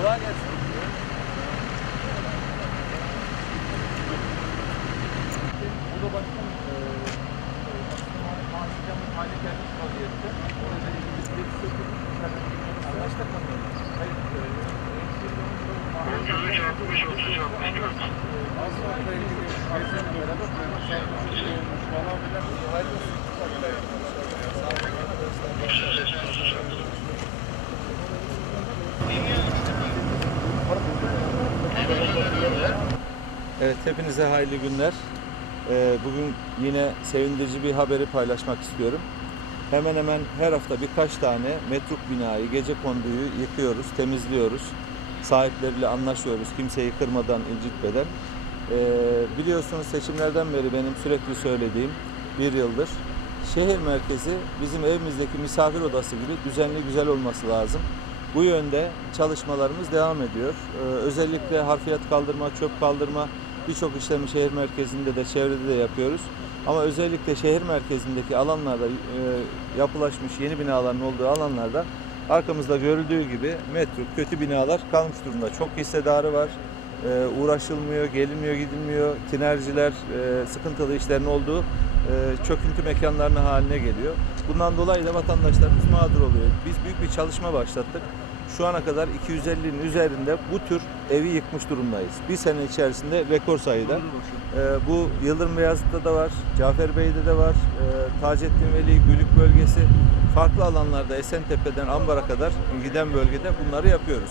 Kolay gelsin. Bu da başkanım. eee, eee, mahkeme hale gelmiş vaziyette. Orada ilgili bir sıkıntı. Arkadaşlar tanıyorum. Hayır. Asfaltla ilgili Ayşe'yle beraber olmuş falan filan. Hayırlı olsun. Evet, hepinize hayırlı günler. Ee, Bugün yine sevindirici bir haberi paylaşmak istiyorum. Hemen hemen her hafta birkaç tane metruk binayı, gece konduyu yıkıyoruz, temizliyoruz. Sahipleriyle anlaşıyoruz, kimseyi kırmadan, incitmeden. Ee, Biliyorsunuz seçimlerden beri benim sürekli söylediğim bir yıldır şehir merkezi bizim evimizdeki misafir odası gibi düzenli güzel olması lazım. Bu yönde çalışmalarımız devam ediyor. Ee, özellikle harfiyat kaldırma, çöp kaldırma birçok işlemi şehir merkezinde de çevrede de yapıyoruz. Ama özellikle şehir merkezindeki alanlarda e, yapılaşmış yeni binaların olduğu alanlarda arkamızda görüldüğü gibi metruk kötü binalar kalmış durumda. Çok hissedarı var. Ee, uğraşılmıyor, gelinmiyor, gidilmiyor. Tinerciler e, sıkıntılı işlerin olduğu e, çöküntü mekanlarına haline geliyor. Bundan dolayı da vatandaşlarımız mağdur oluyor. Biz büyük bir çalışma başlattık. Şu ana kadar 250'nin üzerinde bu tür evi yıkmış durumdayız. Bir sene içerisinde rekor sayıda. Ee, bu Yıldırım Beyazıt'ta da var, Cafer Bey'de de var, ee, Taceddin Veli, Gülük bölgesi, farklı alanlarda Esentepe'den Ambar'a kadar giden bölgede bunları yapıyoruz.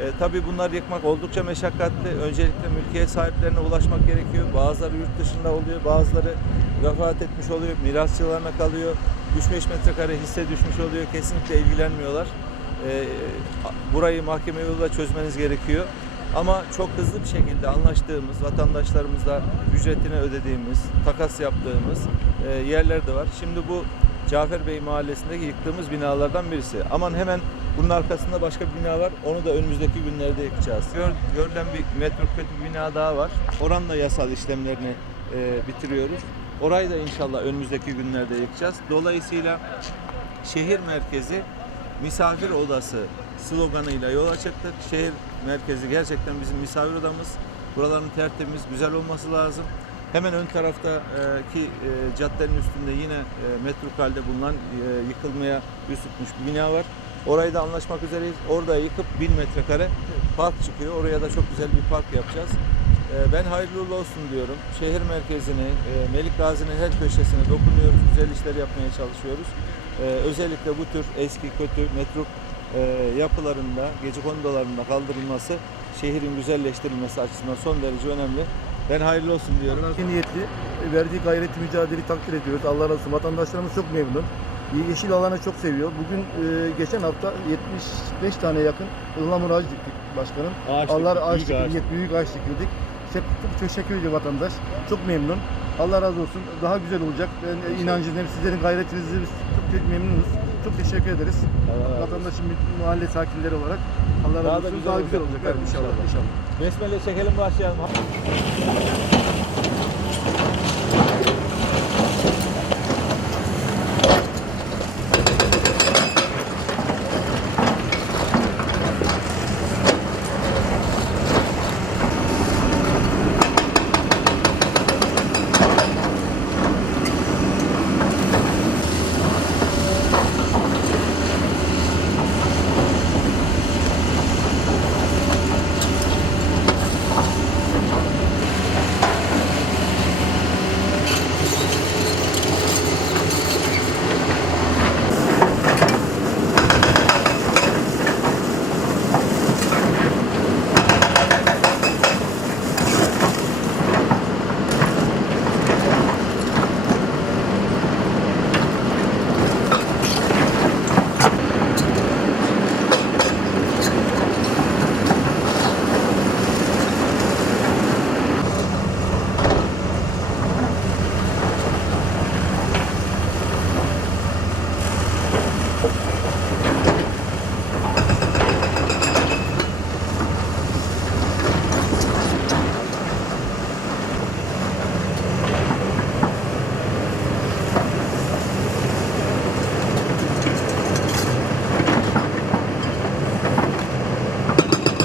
E, tabii bunlar yıkmak oldukça meşakkatli. Öncelikle mülkiyet sahiplerine ulaşmak gerekiyor. Bazıları yurt dışında oluyor, bazıları vefat etmiş oluyor, mirasçılarına kalıyor. 3-5 metrekare hisse düşmüş oluyor, kesinlikle ilgilenmiyorlar. E, burayı mahkeme yoluyla çözmeniz gerekiyor. Ama çok hızlı bir şekilde anlaştığımız, vatandaşlarımızla ücretini ödediğimiz, takas yaptığımız e, yerler de var. Şimdi bu Cafer Bey mahallesindeki yıktığımız binalardan birisi. Aman hemen bunun arkasında başka bir bina var. Onu da önümüzdeki günlerde yıkacağız. Gör, görülen bir metro kötü bir bina daha var. Oranın da yasal işlemlerini e, bitiriyoruz. Orayı da inşallah önümüzdeki günlerde yıkacağız. Dolayısıyla şehir merkezi misafir odası sloganıyla yola çıktık. Şehir merkezi gerçekten bizim misafir odamız. Buraların tertemiz, güzel olması lazım. Hemen ön taraftaki e, caddenin üstünde yine e, metruk halde bulunan e, yıkılmaya yüz tutmuş bir bina var. Orayı da anlaşmak üzereyiz. Orada yıkıp 1000 metrekare park çıkıyor. Oraya da çok güzel bir park yapacağız. Ben hayırlı olsun diyorum. Şehir merkezini, Melik Gazi'nin her köşesine dokunuyoruz. Güzel işler yapmaya çalışıyoruz. E, özellikle bu tür eski kötü metruk e, yapılarında, gece kondolarında kaldırılması şehrin güzelleştirilmesi açısından son derece önemli. Ben hayırlı olsun diyorum. İyi niyetli, verdiği gayreti mücadeleyi takdir ediyoruz. Allah razı olsun. Vatandaşlarımız çok memnun. Yeşil alanı çok seviyor. Bugün e, geçen hafta 75 tane yakın ıhlamur ağacı diktik başkanım. Ağaç Allah ağaç büyük ağaç. büyük, büyük ağaç dikildik. Çok, çok teşekkür ediyor vatandaş. Çok memnun. Allah razı olsun. Daha güzel olacak. Ben inancındayım. Sizlerin gayretinizi memnunuz. Çok teşekkür ederiz. Allah olsun. Vatandaşın mahalle sakinleri olarak Allah razı Daha da olsun. güzel Daha güzel olacak. Evet, inşallah. inşallah. inşallah. Besmele çekelim başlayalım.